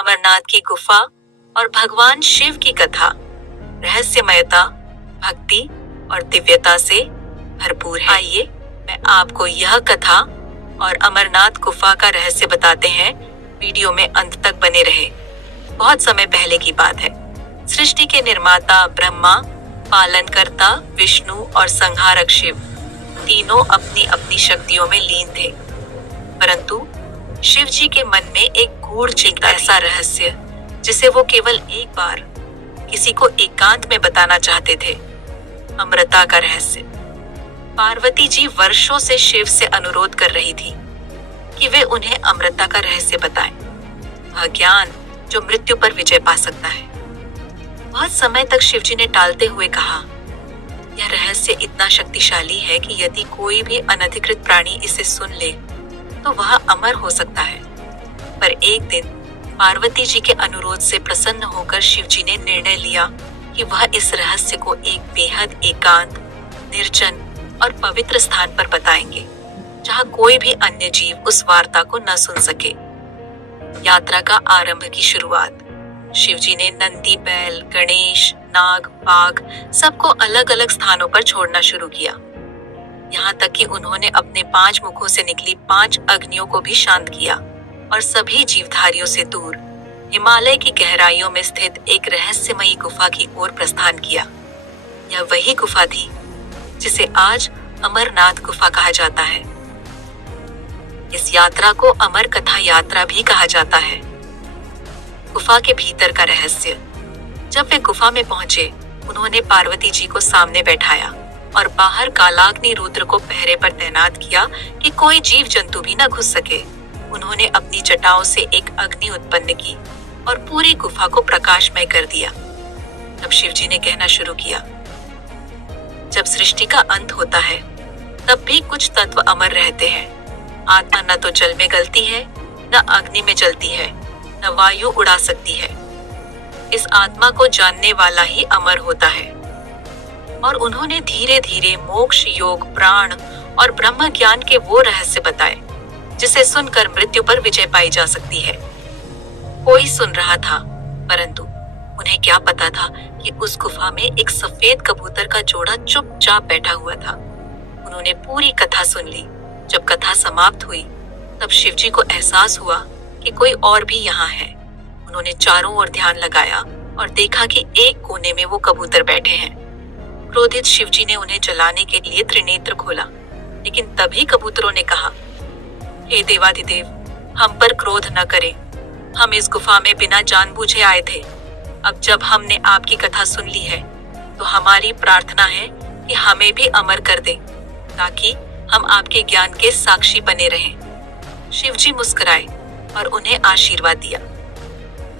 अमरनाथ की गुफा और भगवान शिव की कथा रहस्यमयता, भक्ति और दिव्यता से भरपूर है। आइए मैं आपको यह कथा और अमरनाथ गुफा का रहस्य बताते हैं। वीडियो में अंत तक बने रहे। बहुत समय पहले की बात है। सृष्टि के निर्माता ब्रह्मा, पालनकर्ता विष्णु और संहारक शिव तीनों अपनी अपनी शक्तियों में लीन थे। परंतु शिव जी के मन में एक गूढ़ चिंता, ऐसा रहस्य जिसे वो केवल एक बार किसी को एकांत में बताना चाहते थे, अमृता का रहस्य। पार्वती जी वर्षों से शिव से अनुरोध कर रही थी कि वे उन्हें अमृता का रहस्य बताएं, वह ज्ञान जो मृत्यु पर विजय पा सकता है। बहुत समय तक शिव जी ने टालते हुए कहा, यह रहस्य इतना शक्तिशाली है कि यदि कोई भी अनधिकृत प्राणी इसे सुन ले तो वह अमर हो सकता है। पर एक दिन पार्वती जी के अनुरोध से प्रसन्न होकर शिव जी ने निर्णय लिया कि वह इस रहस्य को एक बेहद एकांत, निर्जन और पवित्र स्थान पर बताएंगे, जहां कोई भी अन्य जीव उस वार्ता को न सुन सके। यात्रा का आरंभ की शुरुआत शिव जी ने नंदी बैल, गणेश, नाग, बाघ सबको अलग अलग स्थानों पर छोड़ना शुरू किया। यहाँ तक कि उन्होंने अपने 5 मुखों से निकली 5 अग्नियों को भी शांत किया और सभी जीवधारियों से दूर हिमालय की गहराइयों में स्थित एक रहस्यमयी गुफा की ओर प्रस्थान किया। यह वही गुफा थी जिसे आज अमरनाथ गुफा कहा जाता है। इस यात्रा को अमर कथा यात्रा भी कहा जाता है। गुफा के भीतर का रहस्य। जब वे गुफा में पहुंचे, उन्होंने पार्वती जी को सामने बैठाया और बाहर कालाग्नि रुद्र को पहरे पर तैनात किया कि कोई जीव जंतु भी न घुस सके। उन्होंने अपनी जटाओं से एक अग्नि उत्पन्न की और पूरी गुफा को प्रकाशमय कर दिया। तब शिव जी ने कहना शुरू किया, जब सृष्टि का अंत होता है तब भी कुछ तत्व अमर रहते हैं। आत्मा न तो जल में गलती है, न अग्नि में जलती है, न वायु उड़ा सकती है। इस आत्मा को जानने वाला ही अमर होता है। और उन्होंने धीरे धीरे मोक्ष, योग, प्राण और ब्रह्म ज्ञान के वो रहस्य बताए जिसे सुनकर मृत्यु पर विजय पाई जा सकती है। कोई सुन रहा था, परंतु उन्हें क्या पता था कि उस गुफा में एक सफेद कबूतर का जोड़ा चुपचाप बैठा हुआ था। उन्होंने पूरी कथा सुन ली। जब कथा समाप्त हुई तब शिव जी को एहसास हुआ कि कोई और भी यहाँ है। उन्होंने चारों ओर ध्यान लगाया और देखा कि एक कोने में वो कबूतर बैठे हैं। क्रोधित शिव जी ने उन्हें जलाने के लिए त्रिनेत्र खोला, लेकिन तभी कबूतरों ने कहा, हे देवाधिदेव, हम पर क्रोध न करें। हम इस गुफा में बिना जानबूझे आए थे। अब जब हमने आपकी कथा सुन ली है तो हमारी प्रार्थना है कि हमें भी अमर कर दें, ताकि हम आपके ज्ञान के साक्षी बने रहें। शिव जी मुस्कुराए और उन्हें आशीर्वाद दिया,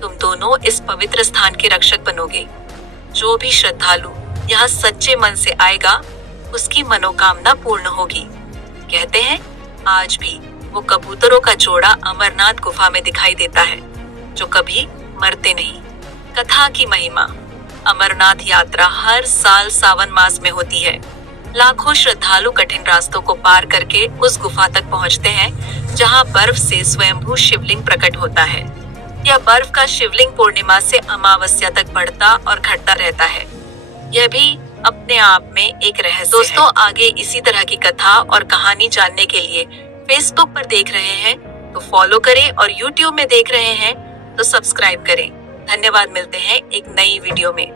तुम दोनों इस पवित्र स्थान के रक्षक बनोगे। जो भी श्रद्धालु यहाँ सच्चे मन से आएगा उसकी मनोकामना पूर्ण होगी। कहते हैं आज भी वो कबूतरों का जोड़ा अमरनाथ गुफा में दिखाई देता है, जो कभी मरते नहीं। कथा की महिमा। अमरनाथ यात्रा हर साल सावन मास में होती है। लाखों श्रद्धालु कठिन रास्तों को पार करके उस गुफा तक पहुंचते हैं, जहां बर्फ से स्वयंभू शिवलिंग प्रकट होता है। यह बर्फ का शिवलिंग पूर्णिमा से अमावस्या तक बढ़ता और घटता रहता है। यह भी अपने आप में एक रहस्य दोस्तों है। आगे इसी तरह की कथा और कहानी जानने के लिए फेसबुक पर देख रहे हैं तो फॉलो करें और यूट्यूब में देख रहे हैं तो सब्सक्राइब करें। धन्यवाद। मिलते हैं एक नई वीडियो में।